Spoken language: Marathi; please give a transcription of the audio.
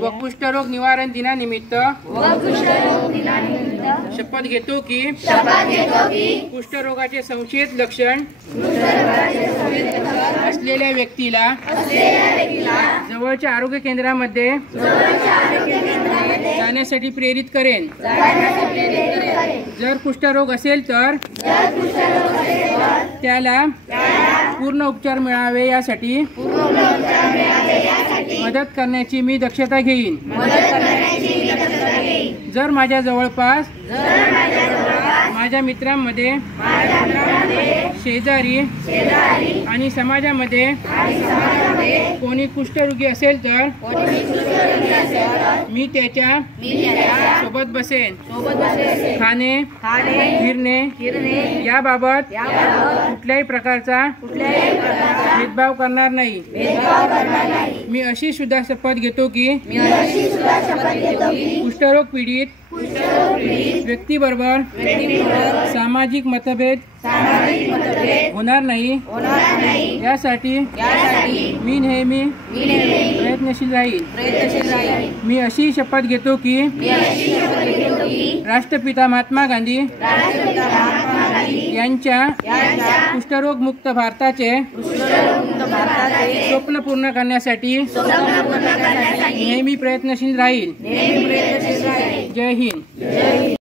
व कुष्ठरोग निवारण दिनानिमित्त शपथ घेतो की कुष्ठरोगाचे संशयित लक्षण असलेल्या व्यक्तीला जवळच्या आरोग्य केंद्रामध्ये जाण्यासाठी प्रेरित करेन। जर कुष्ठरोग असेल तर त्याला पूर्ण उपचार मिळावे यासाठी मदत करण्याची मी दक्षता घेईन। जर माझ्या जवळपास माझ्या मित्रांमध्ये शेजारी आणि समाजामध्ये कोणी कुष्ठरोगी असेल तर मी त्याच्या सोबत बसेन। खाणे फिरणे याबाबत कुठल्याही प्रकारचा भेदभाव करणार नाही। मी अशी सुद्धा शपथ घेतो की कुष्ठरोग पीडित व्यक्तीबरोबर सामाजिक मतभेद होणार नाही यासाठी मी नेहमी प्रयत्नशील राहील। मी अशी शपथ घेतो की राष्ट्रपिता महात्मा गांधी यांच्या कुष्ठरोग मुक्त भारताचे स्वप्न पूर्ण करण्यासाठी नेहमी प्रयत्नशील राहील। जय हिंद।